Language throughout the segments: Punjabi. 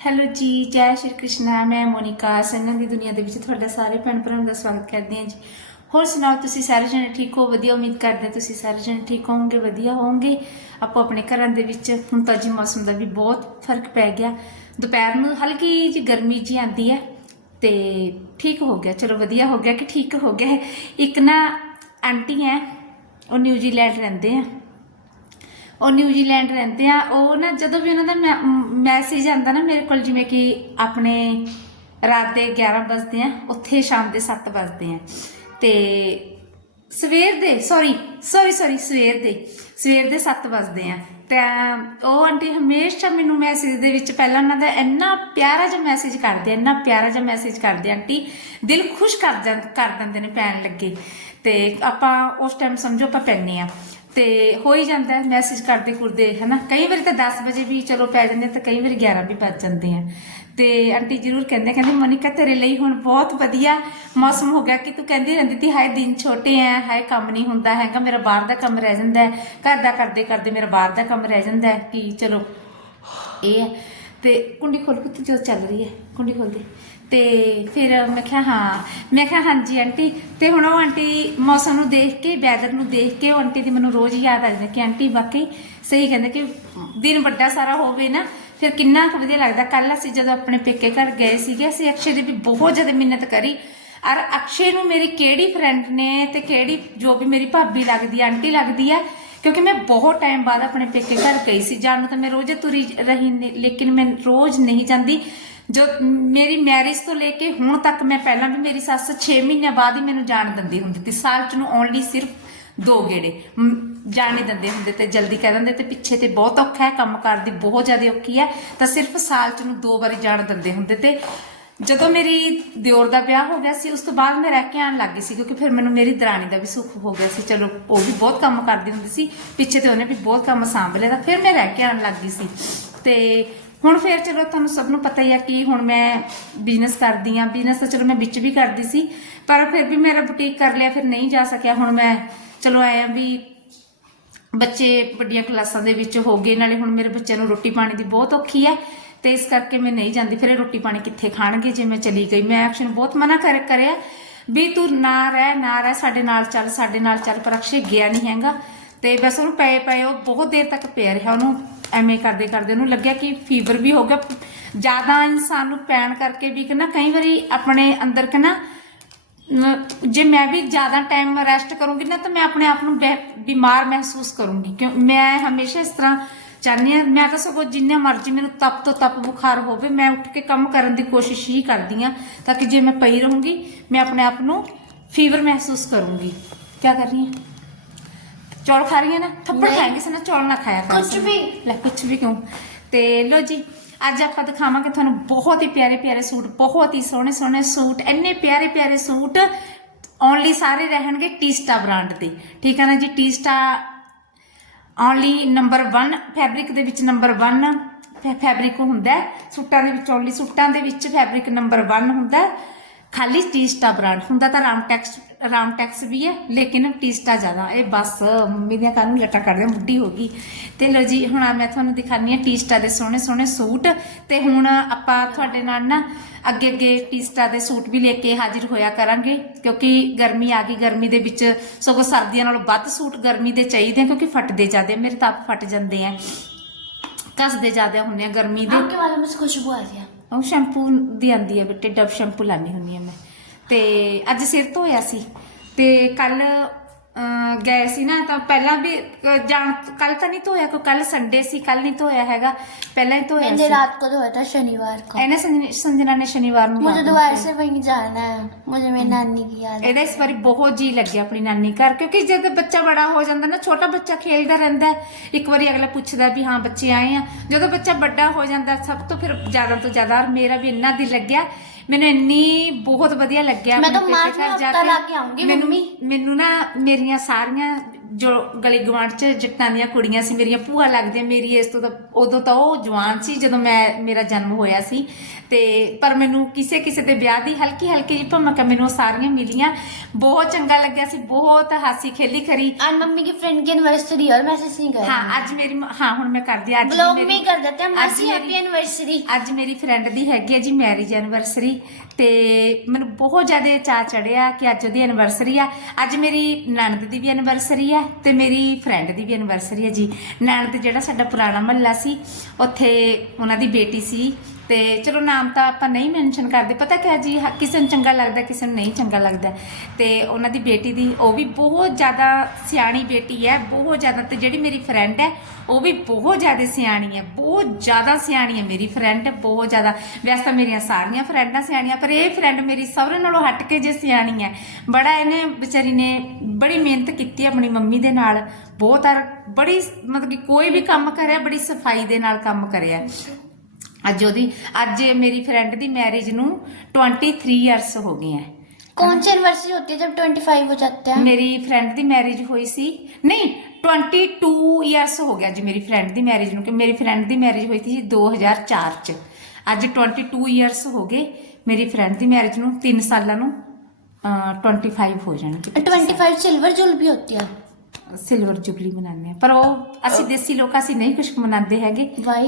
ਹੈਲੋ ਜੀ, ਜੈ ਸ਼੍ਰੀ ਕ੍ਰਿਸ਼ਨ, ਮੈਂ ਮੋਨਿਕਾ ਸੰਨਾਂ ਦੀ ਦੁਨੀਆ ਦੇ ਵਿੱਚ ਤੁਹਾਡਾ ਸਾਰੇ ਭੈਣ ਭਰਾਵਾਂ ਦਾ ਸਵਾਗਤ ਕਰਦੇ ਹਾਂ ਜੀ। ਹੋਰ ਸੁਣਾਓ, ਤੁਸੀਂ ਸਾਰੇ ਜਣੇ ਠੀਕ ਹੋ? ਵਧੀਆ, ਉਮੀਦ ਕਰਦੇ ਹਾਂ ਤੁਸੀਂ ਸਾਰੇ ਜਣੇ ਠੀਕ ਹੋਵੋਗੇ, ਵਧੀਆ ਹੋਵੋਗੇ। ਆਪੋ ਆਪਣੇ ਘਰਾਂ ਦੇ ਵਿੱਚ ਹੁਣ ਤਾਂ ਜੀ ਮੌਸਮ ਦਾ ਵੀ ਬਹੁਤ ਫ਼ਰਕ ਪੈ ਗਿਆ। ਦੁਪਹਿਰ ਨੂੰ ਹਲਕੀ ਜੀ ਗਰਮੀ ਜੀ ਆਂਦੀ ਹੈ ਤੇ ਠੀਕ ਹੋ ਗਿਆ। ਚਲੋ ਵਧੀਆ ਹੋ ਗਿਆ ਕਿ ਠੀਕ ਹੋ ਗਿਆ। ਹੈ। ਇੱਕ ਨਾ ਆਂਟੀ ਹੈ, ਉਹ ਨਿਊਜ਼ੀਲੈਂਡ ਰਹਿੰਦੇ ਆ। ਉਹ ਨਿਊਜ਼ੀਲੈਂਡ ਰਹਿੰਦੇ ਆ। ਉਹ ਨਾ ਜਦੋਂ ਵੀ ਉਹਨਾਂ ਦਾ ਮੈਸੇਜ ਆਂਦਾ ਨਾ ਮੇਰੇ ਕੋਲ, ਜਿਵੇਂ ਕਿ ਆਪਣੇ ਰਾਤ ਦੇ 11 ਵਜਦੇ ਆ, ਉੱਥੇ ਸ਼ਾਮ ਦੇ 7 ਵਜਦੇ ਆ। ਤੇ ਸਵੇਰ ਦੇ ਸੌਰੀ ਸੌਰੀ ਸੌਰੀ ਸਵੇਰ ਦੇ ਸਵੇਰ ਦੇ 7 ਵਜਦੇ ਆ। ਤੇ ਉਹ ਆਂਟੀ ਹਮੇਸ਼ਾ ਮੈਨੂੰ ਮੈਸੇਜ ਦੇ ਵਿੱਚ ਪਹਿਲਾਂ ਉਹਨਾਂ ਦਾ ਇੰਨਾ ਪਿਆਰਾ ਜਿਹਾ ਮੈਸੇਜ ਕਰਦੇ ਇੰਨਾ ਪਿਆਰਾ ਜਿਹਾ ਮੈਸੇਜ ਕਰਦੇ ਆਂਟੀ, ਦਿਲ ਖੁਸ਼ ਕਰ ਜਾਂ, ਕਰ ਦਿੰਦੇ ਨੇ ਪੈਣ ਲੱਗੇ। ਤੇ ਆਪਾਂ ਉਸ ਟਾਈਮ ਸਮਝੋ ਆਪਾਂ ਪੈਣੇ ਆ। ਤੇ ਹੋ ਹੀ ਜਾਂਦਾ ਮੈਸੇਜ ਕਰਦੇ ਕੁਰਦੇ ਹਨਾ? ਕਈ ਵਾਰੀ ਤਾਂ 10 ਵਜੇ ਵੀ ਚਲੋ ਪੈ ਜਾਂਦੇ ਆ ਕਈ ਵਾਰੀ 11 ਵੀ ਵੱਜ ਜਾਂਦੇ ਆ। ਤੇ ਆਂਟੀ ਜਰੂਰ ਕਹਿੰਦੇ ਕਹਿੰਦੇ ਮੋਨਿਕਾ, ਤੇਰੇ ਲਈ ਹੁਣ ਬਹੁਤ ਵਧੀਆ ਮੌਸਮ ਹੋ ਗਿਆ ਕਿ ਤੂੰ ਕਹਿੰਦੀ ਰਹਿੰਦੀ ਸੀ, ਹਾਏ ਦਿਨ ਛੋਟੇ ਆ, ਹਾਏ ਕੰਮ ਨਹੀਂ ਹੁੰਦਾ ਹੈਗਾ, ਮੇਰਾ ਬਾਹਰ ਦਾ ਕੰਮ ਰਹਿ ਜਾਂਦਾ ਹੈ, ਘਰ ਦਾ ਕਰਦੇ ਕਰਦੇ ਮੇਰਾ ਬਾਹਰ ਦਾ ਕੰਮ ਰਹਿ ਜਾਂਦਾ ਹੈ, ਕਿ ਚਲੋ, ਇਹ ਹੈ। ਤੇ ਕੁੰਡੀ ਖੋਲ ਕੇ ਜੋ ਚੱਲ ਰਹੀ ਹੈ, ਕੁੰਡੀ ਖੋਲ ਦੇ। ਤੇ ਫਿਰ ਮੈਂ ਕਿਹਾ, ਹਾਂ। ਮੈਂ ਕਿਹਾ, ਹਾਂਜੀ ਆਂਟੀ। ਤੇ ਹੁਣ ਉਹ ਆਂਟੀ ਮੌਸਮ ਨੂੰ ਦੇਖ ਕੇ ਵੈਦਰ ਨੂੰ ਦੇਖ ਕੇ, ਉਹ ਆਂਟੀ ਦੀ ਮੈਨੂੰ ਰੋਜ਼ ਯਾਦ ਆ ਜਾਂਦਾ ਕਿ ਆਂਟੀ ਵਾਕਈ ਸਹੀ ਕਹਿੰਦੇ ਕਿ ਦਿਨ ਵੱਡਾ ਸਾਰਾ ਹੋਵੇ ਨਾ, ਫਿਰ ਕਿੰਨਾ ਕੁ ਵਧੀਆ ਲੱਗਦਾ। ਕੱਲ ਅਸੀਂ ਜਦੋਂ ਆਪਣੇ ਪੇਕੇ ਘਰ ਗਏ ਸੀਗੇ, ਅਸੀਂ ਅਕਸ਼ੇ ਦੀ ਵੀ ਬਹੁਤ ਜ਼ਿਆਦਾ ਮਿਹਨਤ ਕਰੀ। ਔਰ ਅਕਸ਼ੇ ਨੂੰ ਮੇਰੀ ਕਿਹੜੀ ਫਰੈਂਡ ਨੇ ਤੇ ਕਿਹੜੀ ਜੋ ਵੀ ਮੇਰੀ ਭਾਬੀ ਲੱਗਦੀ ਆ ਆਂਟੀ ਲੱਗਦੀ ਆ, ਕਿਉਂਕਿ ਮੈਂ ਬਹੁਤ ਟਾਈਮ ਬਾਅਦ ਆਪਣੇ ਪੇਕੇ ਘਰ ਗਈ ਸੀ। ਜਾਣ ਨੂੰ ਤਾਂ ਮੈਂ ਰੋਜ਼ ਤੁਰੀ ਰਹੀ ਲੇਕਿਨ ਮੈਂ ਰੋਜ਼ ਨਹੀਂ ਜਾਂਦੀ। ਜੋ ਮੇਰੀ ਮੈਰਿਜ ਤੋਂ ਲੈ ਕੇ ਹੁਣ ਤੱਕ ਮੈਂ ਪਹਿਲਾਂ ਵੀ ਮੇਰੀ ਸੱਸ 6 ਮਹੀਨਿਆਂ ਬਾਅਦ ਹੀ ਮੈਨੂੰ ਜਾਣ ਦਿੰਦੀ ਹੁੰਦੀ ਸੀ। ਸਾਲ ਚ ਨੂੰ ਓਨਲੀ ਸਿਰਫ ਦੋ ਗੇੜੇ। ਮ, ਜਾਣ ਨਹੀਂ ਦਿੰਦੇ ਹੁੰਦੇ ਤੇ ਜਲਦੀ ਕਹਿ ਦਿੰਦੇ ਤੇ ਪਿੱਛੇ ਤੇ ਬਹੁਤ ਔਖਾ ਹੈ ਕੰਮ ਕਰਦੀ ਬਹੁਤ ਜ਼ਿਆਦਾ ਔਖੀ ਹੈ। ਤਾਂ ਸਿਰਫ ਸਾਲ ਚ ਨੂੰ ਦੋ ਵਾਰੀ ਜਾਣ ਦਿੰਦੇ ਹੁੰਦੇ ਤੇ ਜਦੋਂ ਮੇਰੀ ਦਿਓਰ ਦਾ ਵਿਆਹ ਹੋ ਗਿਆ ਸੀ ਉਸ ਤੋਂ ਬਾਅਦ ਮੈਂ ਰਹਿ ਕੇ ਆਉਣ ਲੱਗ ਗਈ ਸੀ ਕਿਉਂਕਿ ਫਿਰ ਮੈਨੂੰ ਮੇਰੀ ਦਰਾਣੀ ਦਾ ਵੀ ਸੁੱਖ ਹੋ ਗਿਆ ਸੀ। ਚਲੋ ਉਹ ਵੀ ਬਹੁਤ ਕੰਮ ਕਰਦੀ ਹੁੰਦੀ ਸੀ। ਪਿੱਛੇ ਤੇ ਉਹਨੇ ਵੀ ਬਹੁਤ ਕੰਮ ਸਾਂਭ ਲਿਆ ਤਾਂ ਫਿਰ ਮੈਂ ਰਹਿ ਕੇ ਆਉਣ ਲੱਗ ਗਈ ਸੀ। ਤੇ ਹੁਣ ਫਿਰ ਚਲੋ ਤੁਹਾਨੂੰ ਸਭ ਨੂੰ ਪਤਾ ਹੀ ਆ ਕਿ ਹੁਣ ਮੈਂ ਬਿਜ਼ਨਸ ਕਰਦੀ ਆ। ਬਿਜ਼ਨਸ ਤਾਂ ਚਲੋ ਮੈਂ ਵਿੱਚ ਵੀ ਕਰਦੀ ਸੀ, ਪਰ ਫਿਰ ਵੀ ਮੇਰਾ ਬੁਟੀਕ ਕਰ ਲਿਆ, ਫਿਰ ਨਹੀਂ ਜਾ ਸਕਿਆ। ਹੁਣ ਮੈਂ ਚਲੋ ਆਇਆ ਵੀ ਬੱਚੇ ਵੱਡੀਆਂ ਕਲਾਸਾਂ ਦੇ ਵਿੱਚ ਹੋ ਗਏ, ਨਾਲੇ ਹੁਣ ਮੇਰੇ ਬੱਚਿਆਂ ਨੂੰ ਰੋਟੀ ਪਾਣੀ ਦੀ ਬਹੁਤ ਔਖੀ ਹੈ ਤੇ ਇਸ ਕਰਕੇ ਮੈਂ ਨਹੀਂ ਜਾਂਦੀ। ਫਿਰ ਇਹ ਰੋਟੀ ਪਾਣੀ ਕਿੱਥੇ ਖਾਣਗੇ ਜੇ ਮੈਂ ਚਲੀ ਗਈ? ਮੈਂ ਐਕਸ਼ਨ ਬਹੁਤ ਮਨਾ ਕਰ, ਕਰਿਆ ਵੀ ਤੂੰ ਨਾ ਰਹਿ ਨਾ ਰਹਿ, ਸਾਡੇ ਨਾਲ ਚੱਲ, ਸਾਡੇ ਨਾਲ ਚੱਲ, ਪਰ ਅਕਸ਼ੇ ਗਿਆ ਨਹੀਂ ਹੈਗਾ। ਤੇ ਬਸ ਉਹਨੂੰ ਪਏ ਪਏ ਉਹ ਬਹੁਤ ਦੇਰ ਤੱਕ ਪਿਆ ਰਿਹਾ। ਉਹਨੂੰ ਐਵੇਂ ਕਰਦੇ ਕਰਦੇ ਉਹਨੂੰ ਲੱਗਿਆ ਕਿ ਫੀਵਰ ਵੀ ਹੋ ਗਿਆ। ਜ਼ਿਆਦਾ ਇਨਸਾਨ ਨੂੰ ਪੈਣ ਕਰਕੇ ਵੀ ਕਿ ਨਾ ਕਈ ਵਾਰੀ ਆਪਣੇ ਅੰਦਰ ਕਿ ਨਾ ਜੇ ਮੈਂ ਵੀ ਜ਼ਿਆਦਾ ਟਾਈਮ ਰੈਸਟ ਕਰੂੰਗੀ ਨਾ ਤਾਂ ਮੈਂ ਆਪਣੇ ਆਪ ਨੂੰ ਬੈ- ਬਿਮਾਰ ਮਹਿਸੂਸ ਕਰੂੰਗੀ। ਕਿਉਂ, ਮੈਂ ਹਮੇਸ਼ਾ ਇਸ ਤਰ੍ਹਾਂ ਚਾਹੁੰਦੀ ਹਾਂ, ਮੈਂ ਤਾਂ ਸਗੋਂ ਜਿੰਨੇ ਮਰਜ਼ੀ ਮੈਨੂੰ ਤਪ ਤੋਂ ਤਪ ਬੁਖਾਰ ਹੋਵੇ, ਮੈਂ ਉੱਠ ਕੇ ਕੰਮ ਕਰਨ ਦੀ ਕੋਸ਼ਿਸ਼ ਹੀ ਕਰਦੀ ਹਾਂ ਤਾਂ ਕਿ ਜੇ ਮੈਂ ਪਈ ਰਹੂੰਗੀ, ਮੈਂ ਆਪਣੇ ਆਪ ਨੂੰ ਫੀਵਰ ਮਹਿਸੂਸ ਕਰੂੰਗੀ। ਕੀ ਕਰ ਰਹੀ ਹਾਂ? ਚੌਲ ਖਾ ਰਹੀ ਹੈ ਨਾ ਥੱਪੜ ਨਹੀਂ। ਖਾਏਂਗੇ ਸੀ ਨਾ ਚੌਲ ਨਾ ਖਾਇਆ ਕਰ ਕੁਛ ਵੀ। ਲੈ ਕੁਛ ਵੀ ਕਿਉਂ ਤੇ ਲੋ ਜੀ ਅੱਜ ਆਪਾਂ ਦਿਖਾਵਾਂਗੇ ਤੁਹਾਨੂੰ ਬਹੁਤ ਹੀ ਪਿਆਰੇ ਪਿਆਰੇ ਸੂਟ ਬਹੁਤ ਹੀ ਸੋਹਣੇ ਸੋਹਣੇ ਸੂਟ ਇੰਨੇ ਪਿਆਰੇ ਪਿਆਰੇ ਸੂਟ ਓਨਲੀ ਸਾਰੇ ਰਹਿਣਗੇ ਟੀਸਟਾ ਬ੍ਰਾਂਡ ਦੇ ਠੀਕ ਹੈ ਨਾ ਜੀ ਟੀਸਟਾ ਓਨਲੀ ਨੰਬਰ 1 ਫੈਬਰਿਕ ਦੇ ਵਿੱਚ ਨੰਬਰ 1 ਫੈਬਰਿਕ ਹੁੰਦਾ ਹੈ। ਸੂਟਾਂ ਦੇ ਵਿੱਚ ਓਨਲੀ ਸੂਟਾਂ ਦੇ ਵਿੱਚ ਫੈਬਰਿਕ ਨੰਬਰ 1 ਹੁੰਦਾ ਹੈ। ਖਾਲੀ ਟੀਸਟਾ ਬ੍ਰਾਂਡ ਹੁੰਦਾ ਤਾਂ ਰਾਮਟੈਕਸ ਰਾਮਟੈਕਸ ਵੀ ਹੈ ਲੇਕਿਨ ਟੀਸਟਾ ਜ਼ਿਆਦਾ ਇਹ ਬਸ ਮੰਮੀ ਦੀਆਂ ਕਾਨੂੰ ਲੱਟਾ ਕਰਦੇ ਬੁੱਢੀ ਹੋ ਗਈ ਤੇ ਲੋ ਜੀ ਹੁਣ ਆ ਮੈਂ ਤੁਹਾਨੂੰ ਦਿਖਾਨੀ ਹੈ ਟੀਸਟਾ ਦੇ ਸੋਹਣੇ ਸੋਹਣੇ ਸੂਟ ਤੇ ਹੁਣ ਆਪਾਂ ਤੁਹਾਡੇ ਨਾਲ ਨਾ ਅੱਗੇ ਅੱਗੇ ਟੀਸਟਾ ਦੇ ਸੂਟ ਵੀ ਲੈ ਕੇ ਹਾਜ਼ਰ ਹੋਇਆ ਕਰਾਂਗੇ ਕਿਉਂਕਿ ਗਰਮੀ ਆ ਗਈ ਗਰਮੀ ਦੇ ਵਿੱਚ ਸਗੋਂ ਸਰਦੀਆਂ ਨਾਲੋਂ ਵੱਧ ਸੂਟ ਗਰਮੀ ਦੇ ਚਾਹੀਦੇ ਆ ਕਿਉਂਕਿ ਫਟਦੇ ਜਾਂਦੇ ਆ ਮੇਰੇ ਤਾਂ ਆਪ ਫਟ ਜਾਂਦੇ ਆ ਕੱਸਦੇ ਜਾਂਦੇ ਹੁੰਦੇ ਆ ਗਰਮੀ ਦੇ आपके बारे में से खुशबू आ रही है ਉਹ ਸ਼ੈਂਪੂ ਦੀ ਆਂਦੀ ਹੈ ਬੇਟੇ, ਡਵ ਸ਼ੈਂਪੂ ਲਾਣੀ ਹੁੰਦੀ ਹੈ ਮੈਂ। ਤੇ ਅੱਜ ਸਿਰ ਧੋਇਆ ਸੀ। ਤੇ ਕੱਲ ਗਏ ਸੀ ਨਾ ਤਾਂ ਪਹਿਲਾਂ ਵੀ ਜਾਂ ਕੱਲ ਤਾਂ ਨਹੀਂ ਧੋਇਆ ਕੋ ਕੱਲ ਸੰਡੇ ਸੀ ਕੱਲ ਨਹੀਂ ਧੋਇਆ ਹੈਗਾ ਪਹਿਲਾਂ ਹੀ ਧੋਇਆ मैंने ਸੀ। रात को धोया था शनिवार को ਇਹਨੇ ਸੰਜਨਾ ਨੇ ਸ਼ਨੀਵਾਰ ਨੂੰ मुझे दोबारा से वहीं जाना है मुझे मेरी नानी की याद है। ਇਹਦਾ ਇਸ ਵਾਰੀ ਬਹੁਤ ਜੀ ਲੱਗਿਆ ਆਪਣੀ ਨਾਨੀ ਘਰ ਕਿਉਂਕਿ ਜਦ ਬੱਚਾ ਬੜਾ ਹੋ ਜਾਂਦਾ ਨਾ ਛੋਟਾ ਬੱਚਾ ਖੇਲਦਾ ਰਹਿੰਦਾ ਇੱਕ ਵਾਰੀ ਅਗਲਾ ਪੁੱਛਦਾ ਵੀ ਹਾਂ ਬੱਚੇ ਆਏ ਆ। ਜਦੋਂ ਬੱਚਾ ਵੱਡਾ ਹੋ ਜਾਂਦਾ ਸਭ ਤੋਂ ਫਿਰ ਜ਼ਿਆਦਾ ਤੋਂ ਜ਼ਿਆਦਾ ਮੇਰਾ ਵੀ ਇੰਨਾ ਦਿਲ ਲੱਗਿਆ ਮੈਨੂੰ ਇੰਨੀ ਬਹੁਤ ਵਧੀਆ ਲੱਗਿਆ। ਮੈਂ ਤਾਂ ਆਪਣੇ ਮਾਰਚ ਲਾ ਕੇ ਆਊਂਗੀ, ਮੈਨੂੰ- ਮੰਮੀ। ਮੈਨੂੰ ਨਾ ਮੇਰੀਆਂ ਸਾਰੀਆਂ mieszkarnia ਜੋ ਗਲੀ ਗਵਾਂਢ ਚ ਜੱਟਾਂ ਦੀਆਂ ਕੁੜੀਆਂ ਸੀ ਮੇਰੀਆਂ ਭੂਆ ਲੱਗਦੀਆਂ ਮੇਰੀ ਇਸ ਤੋਂ ਤਾਂ ਉਦੋਂ ਤਾਂ ਉਹ ਜਵਾਨ ਸੀ ਜਦੋਂ ਮੈਂ ਮੇਰਾ ਜਨਮ ਹੋਇਆ ਸੀ ਤੇ ਪਰ ਮੈਨੂੰ ਕਿਸੇ ਕਿਸੇ ਦੇ ਵਿਆਹ ਦੀ ਹਲਕੀ ਹਲਕੀ ਜਿਹੀ ਭਮਕ ਮੈਨੂੰ ਉਹ ਸਾਰੀਆਂ ਮਿਲੀਆਂ ਬਹੁਤ ਚੰਗਾ ਲੱਗਿਆ ਸੀ ਬਹੁਤ ਹਾਸੀ ਖੇਲੀ ਖਰੀ आज मम्मी की फ्रेंड की एनिवर्सरी और मैसेज नहीं कर ਹਾਂ ਅੱਜ ਮੇਰੀ ਮ- ਹਾਂ ਹੁਣ ਮੈਂ ਕਰਦੀ ਹਾਂ, ਅੱਜ ब्लॉग ਮੇਰੀ- में ही कर देते हैं ਅੱਜ मासी ਮੇਰੀ- हैप्पी एनिवर्सरी ਅੱਜ ਮੇਰੀ ਫਰੈਂਡ ਦੀ ਹੈਗੀ ਹੈ ਜੀ ਮੈਰਿਜ ਐਨਵਰਸਰੀ ਤੇ ਮੈਨੂੰ ਬਹੁਤ ਜ਼ਿਆਦਾ ਚਾਅ ਚੜਿਆ ਕਿ ਅੱਜ ਉਹਦੀ ਐਨਵਰਸਰੀ ਆ ਅੱਜ ਮੇਰੀ ਨਣਦ ਦੀ ਵੀ ਐਨਵਰਸਰੀ ਆ ਤੇ ਮੇਰੀ ਫਰੈਂਡ ਦੀ ਵੀ ਐਨੀਵਰਸਰੀ ਹੈ ਜੀ। ਨਣਦ ਜਿਹੜਾ ਸਾਡਾ ਪੁਰਾਣਾ ਮਹੱਲਾ ਸੀ, ਉੱਥੇ ਉਹਨਾਂ ਦੀ ਬੇਟੀ ਸੀ ਤੇ ਚਲੋ ਨਾਮ ਤਾਂ ਆਪਾਂ ਨਹੀਂ ਮੈਂਸ਼ਨ ਕਰਦੇ। ਪਤਾ ਕਿਆ ਜੀ, ਹ- ਕਿਸੇ ਨੂੰ ਚੰਗਾ ਲੱਗਦਾ, ਕਿਸੇ ਨੂੰ ਨਹੀਂ ਚੰਗਾ ਲੱਗਦਾ। ਤੇ ਉਹਨਾਂ ਦੀ ਬੇਟੀ ਦੀ ਉਹ ਵੀ ਬਹੁਤ ਜ਼ਿਆਦਾ ਸਿਆਣੀ ਬੇਟੀ ਹੈ ਬਹੁਤ ਜ਼ਿਆਦਾ ਤੇ ਜਿਹੜੀ ਮੇਰੀ ਫਰੈਂਡ ਹੈ ਉਹ ਵੀ ਬਹੁਤ ਜ਼ਿਆਦਾ ਸਿਆਣੀ ਹੈ ਬਹੁਤ ਜ਼ਿਆਦਾ ਸਿਆਣੀ ਹੈ ਮੇਰੀ ਫਰੈਂਡ ਬਹੁਤ ਜ਼ਿਆਦਾ। ਵੈਸੇ ਤਾਂ ਮੇਰੀਆਂ ਸਾਰੀਆਂ ਫਰੈਂਡਾਂ ਸਿਆਣੀਆਂ, ਪਰ ਇਹ ਫਰੈਂਡ ਮੇਰੀ ਸਹੁਰੇ ਨਾਲੋਂ ਹਟ ਕੇ ਜੇ ਸਿਆਣੀ ਹੈ ਬੜਾ ਇਹਨੇ ਵਿਚਾਰੀ ਨੇ ਬੜੀ ਮਿਹਨਤ ਕੀਤੀ ਆਪਣੀ ਮੰਮੀ ਦੇ ਨਾਲ ਬਹੁਤ ਅਰ ਬੜੀ ਮਤਲਬ ਕਿ ਕੋਈ ਵੀ ਕੰਮ ਕਰਿਆ ਬੜੀ ਸਫਾਈ ਦੇ ਨਾਲ ਕੰਮ ਕਰਿਆ ਅੱਜ ਉਹਦੀ ਅੱਜ ਮੇਰੀ ਫਰੈਂਡ ਦੀ ਮੈਰਿਜ ਨੂੰ 23 ਇਅਰਸ ਹੋ ਗਏ ਹੈ कौन सी एनिवर्सरी होती है जब 25 हो जाते हैं ਮੇਰੀ ਫਰੈਂਡ ਦੀ ਮੈਰਿਜ ਹੋਈ ਸੀ ਨਹੀਂ 22 ਇਅਰਸ ਹੋ ਗਿਆ ਜੀ ਮੇਰੀ ਫਰੈਂਡ ਦੀ ਮੈਰਿਜ ਨੂੰ ਕਿ ਮੇਰੀ ਫਰੈਂਡ ਦੀ ਮੈਰਿਜ ਹੋਈ ਸੀ ਜੀ 2004 ਚ ਅੱਜ 22 ਇਅਰਸ ਹੋ ਗਏ ਮੇਰੀ ਫਰੈਂਡ ਦੀ ਮੈਰਿਜ ਨੂੰ 3 ਸਾਲਾਂ ਨੂੰ ਅਹ, 25 ਹੋ ਜਾਣਗੇ 25 सिल्वर ज्वेलरी होती है ਸਿਲਵਰ ਜੁਬਲੀ ਮਨਾਉਂਦੇ ਆ ਪਰ ਉਹ ਅਸੀਂ ਦੇਸੀ ਲੋਕ ਅਸੀਂ ਨਹੀਂ ਕੁਝ ਮਨਾਉਂਦੇ ਹੈਗੇ भाई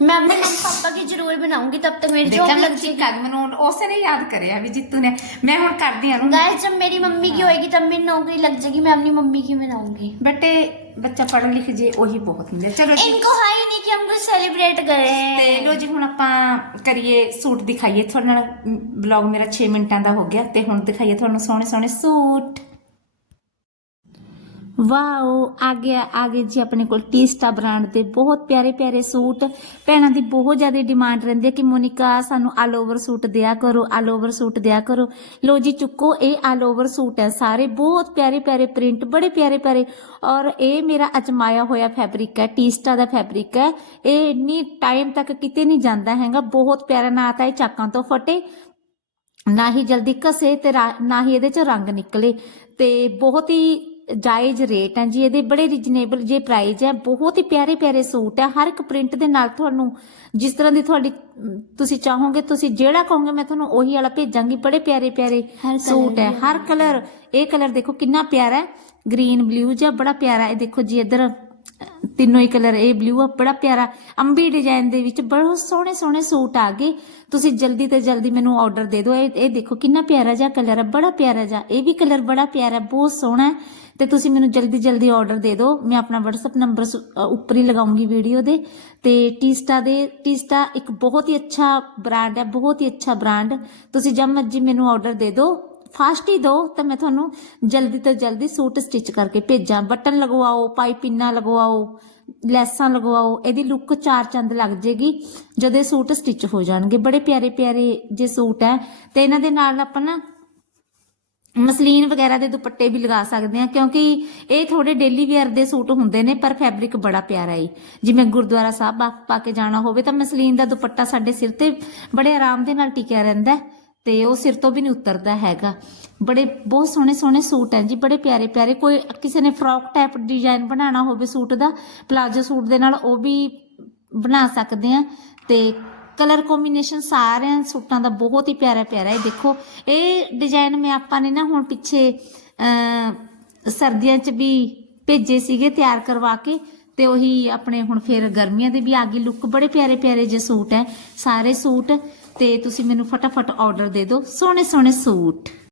मैं अपने मम्मी पापा की जरूर बनाऊंगी तब तक मेरी ਦੇਖਾਂ जॉब ਮੈਂ लग जाएगी ਕੱਲ ਮੈਨੂੰ ਉਸੇ ਨੇ ਯਾਦ ਕਰਿਆ ਵੀ ਜਿੱਤੂ ਨੇ ਮੈਂ ਹੁਣ ਕਰਦੀ ਆ ਉਹਨੂੰ गाइस जब मेरी मम्मी की होएगी तब मेरी नौकरी लग जाएगी मैं अपनी मम्मी की बनाऊंगी ਬੇਟੇ ਬੱਚਾ ਪੜ੍ਹ ਲਿਖ ਜੇ ਉਹੀ ਬਹੁਤ ਹੁੰਦਾ ਚਲੋ ਜੀ इनको है ही नहीं कि हम कुछ सेलिब्रेट ਤੇ करें ਲੋ ਜੀ ਹੁਣ ਆਪਾਂ ਕਰੀਏ ਸੂਟ ਦਿਖਾਈਏ ਤੁਹਾਡੇ ਨਾਲ ਬਲੌਗ ਮੇਰਾ 6 ਮਿੰਟਾਂ ਦਾ ਹੋ ਗਿਆ ਤੇ ਹੁਣ ਦਿਖਾਈਏ ਤੁਹਾਨੂੰ ਸੋਹਣੇ ਸੋਹਣੇ ਸੂਟ ਵਾਓ ਆ ਗਿਆ ਆ ਗਏ ਜੀ ਆਪਣੇ ਕੋਲ ਟੀਸਟਾ ਬ੍ਰਾਂਡ ਦੇ ਬਹੁਤ ਪਿਆਰੇ ਪਿਆਰੇ ਸੂਟ। ਭੈਣਾਂ ਦੀ ਬਹੁਤ ਜ਼ਿਆਦਾ ਡਿਮਾਂਡ ਰਹਿੰਦੀ ਹੈ ਕਿ ਮੋਨਿਕਾ, ਸਾਨੂੰ ਆਲ ਓਵਰ ਸੂਟ ਦਿਆ ਕਰੋ ਆਲ ਓਵਰ ਸੂਟ ਦਿਆ ਕਰੋ। ਲੋ ਜੀ, ਚੁੱਕੋ, ਇਹ ਆਲ ਓਵਰ ਸੂਟ ਹੈ ਸਾਰੇ। ਬਹੁਤ ਪਿਆਰੇ ਪਿਆਰੇ ਪ੍ਰਿੰਟ ਬੜੇ ਪਿਆਰੇ ਪਿਆਰੇ। ਔਰ ਇਹ ਮੇਰਾ ਅਜਮਾਇਆ ਹੋਇਆ ਫੈਬਰਿਕ ਹੈ, ਟੀਸਟਾ ਦਾ ਫੈਬਰਿਕ ਹੈ। ਇਹ ਇੰਨੀ ਟਾਈਮ ਤੱਕ ਕਿਤੇ ਨਹੀਂ ਜਾਂਦਾ ਹੈਗਾ। ਬਹੁਤ ਪਿਆਰਾ ਨਾ ਤਾਂ ਇਹ ਚਾਕਾਂ ਤੋਂ ਫਟੇ। ਨਾ ਹੀ ਜਲਦੀ ਘਸੇ ਤੇ ਰਾ- ਨਾ ਹੀ ਇਹਦੇ ਚ ਰੰਗ ਨਿਕਲੇ। ਤੇ ਬਹੁਤ ਹੀ ਜਾਇਜ਼ ਰੇਟ ਹੈ ਜੀ ਇਹਦੇ ਬੜੇ ਰੀਜਨੇਬਲ ਜੇ ਪ੍ਰਾਈਸ ਹੈ ਬਹੁਤ ਹੀ ਪਿਆਰੇ ਪਿਆਰੇ ਸੂਟ ਹੈ ਹਰ ਇੱਕ ਪ੍ਰਿੰਟ ਦੇ ਨਾਲ ਤੁਹਾਨੂੰ ਜਿਸ ਤਰ੍ਹਾਂ ਦੀ ਤੁਹਾਡੀ ਤੁਸੀਂ ਚਾਹੋਗੇ ਤੁਸੀਂ ਜਿਹੜਾ ਕਹੋਗੇ ਮੈਂ ਤੁਹਾਨੂੰ ਉਹੀ ਵਾਲਾ ਭੇਜਾਂਗੀ ਬੜੇ ਪਿਆਰੇ ਪਿਆਰੇ ਸੂਟ ਹੈ ਹਰ ਕਲਰ ਇਹ ਕਲਰ ਦੇਖੋ ਕਿੰਨਾ ਪਿਆਰਾ ਹੈ ਗ੍ਰੀਨ ਬਲੂ ਜਿਹਾ ਬੜਾ ਪਿਆਰਾ ਹੈ ਦੇਖੋ ਜੀ ਇੱਧਰ ਤਿੰਨੋਂ ਹੀ ਕਲਰ ਇਹ ਬਲੂ ਆ, ਬੜਾ ਪਿਆਰਾ। ਅੰਬੀ ਡਿਜ਼ਾਈਨ ਦੇ ਵਿੱਚ ਬਹੁਤ ਸੋਹਣੇ ਸੋਹਣੇ ਸੂਟ ਆ ਗਏ। ਤੁਸੀਂ ਜਲਦੀ ਤੇ ਜਲਦੀ ਮੈਨੂੰ ਆਰਡਰ ਦੇ ਦਿਓ। ਇਹ ਇਹ ਦੇਖੋ ਕਿੰਨਾ ਪਿਆਰਾ ਜਿਹਾ ਕਲਰ ਹੈ ਬੜਾ ਪਿਆਰਾ ਜਿਹਾ। ਇਹ ਵੀ ਕਲਰ ਬੜਾ ਪਿਆਰਾ, ਬਹੁਤ ਸੋਹਣਾ ਹੈ। ਤੇ ਤੁਸੀਂ ਮੈਨੂੰ ਜਲਦੀ ਜਲਦੀ ਆਰਡਰ ਦੇ ਦਿਓ। ਮੈਂ ਆਪਣਾ WhatsApp ਨੰਬਰ ਉੱਪਰ ਹੀ ਲਗਾਉਂਗੀ ਵੀਡੀਓ ਦੇ। ਤੇ ਟੀਸਟਾ ਦੇ ਟੀਸਟਾ ਇੱਕ ਬਹੁਤ ਹੀ ਅੱਛਾ ਬ੍ਰਾਂਡ ਹੈ, ਬਹੁਤ ਹੀ ਅੱਛਾ ਬ੍ਰਾਂਡ ਤੁਸੀਂ ਜਦ ਮਰਜ਼ੀ ਮੈਨੂੰ ਆਰਡਰ ਦੇ ਦਿਓ। ਫਾਸਟ ਹੀ ਦਿਓ ਤਾਂ ਮੈਂ ਤੁਹਾਨੂੰ ਜਲਦੀ ਤੋਂ ਜਲਦੀ ਸੂਟ ਸਟਿਚ ਕਰਕੇ ਭੇਜਾਂ। ਬਟਨ ਲਗਵਾਓ ਪਾਈਪਿੰਨਾਂ ਲਗਵਾਓ, ਲੈਸਾਂ ਲਗਵਾਓ, ਇਹਦੀ ਲੁੱਕ ਚਾਰ ਚੰਦ ਲੱਗ ਜੇਗੀ, ਜਦੋਂ ਇਹ ਸੂਟ ਸਟਿਚ ਹੋ ਜਾਣਗੇ। ਬੜੇ ਪਿਆਰੇ ਪਿਆਰੇ ਜੇ ਸੂਟ ਹੈ। ਤੇ ਇਹਨਾਂ ਦੇ ਨਾਲ ਆਪਾਂ ਨਾ ਮਸਲੀਨ ਵਗੈਰਾ ਦੇ ਦੁਪੱਟੇ ਵੀ ਲਗਾ ਸਕਦੇ ਆ ਕਿਉਂਕਿ ਇਹ ਥੋੜੇ ਡੇਲੀ ਵੇਅਰ ਦੇ ਸੂਟ ਹੁੰਦੇ ਨੇ, ਪਰ ਫੈਬਰਿਕ ਬੜਾ ਪਿਆਰਾ ਏ। ਜਿਵੇਂ ਗੁਰਦੁਆਰਾ ਸਾਹਿਬ ਪਾ- ਪਾ ਕੇ ਜਾਣਾ ਹੋਵੇ ਤਾਂ ਮਸਲੀਨ ਦਾ ਦੁਪੱਟਾ ਸਾਡੇ ਸਿਰ ਤੇ ਬੜੇ ਆਰਾਮ ਦੇ ਨਾਲ ਟਿਕਿਆ ਰਹਿੰਦਾ ਹੈ। ਤੇ ਉਹ ਸਿਰ ਤੋਂ ਵੀ ਨਹੀਂ ਉਤਰਦਾ ਹੈਗਾ। ਬੜੇ, ਬਹੁਤ ਸੋਹਣੇ ਸੋਹਣੇ ਸੂਟ ਹੈ ਜੀ, ਬੜੇ ਪਿਆਰੇ ਪਿਆਰੇ। ਕੋਈ ਕਿਸੇ ਨੇ ਫਰੋਕ ਟਾਈਪ ਡਿਜ਼ਾਈਨ ਬਣਾਉਣਾ ਹੋਵੇ ਸੂਟ ਦਾ ਪਲਾਜੋ ਸੂਟ ਦੇ ਨਾਲ ਉਹ ਵੀ ਬਣਾ ਸਕਦੇ ਆ ਤੇ ਕਲਰ ਕੰਬੀਨੇਸ਼ਨ ਸਾਰਿਆਂ ਸੂਟਾਂ ਦਾ ਬਹੁਤ ਹੀ ਪਿਆਰਾ ਪਿਆਰਾ ਹੈ। ਦੇਖੋ, ਇਹ ਡਿਜ਼ਾਈਨ ਮੈਂ ਆਪਾਂ ਨੇ ਨਾ ਹੁਣ ਪਿੱਛੇ ਅ ਸਰਦੀਆਂ 'ਚ ਵੀ ਭੇਜੇ ਸੀਗੇ ਤਿਆਰ ਕਰਵਾ ਕੇ, ਤੇ ਉਹੀ ਆਪਣੇ ਹੁਣ ਫਿਰ ਗਰਮੀਆਂ ਦੇ ਵੀ ਆ ਗਈ ਲੁੱਕ ਬੜੇ ਪਿਆਰੇ ਪਿਆਰੇ ਜੇ ਸੂਟ ਹੈ, ਸਾਰੇ ਸੂਟ। ਤੇ ਤੁਸੀਂ ਮੈਨੂੰ ਫਟਾਫਟ ਆਰਡਰ ਦੇ ਦਿਓ ਸੋਹਣੇ ਸੋਹਣੇ ਸੂਟ।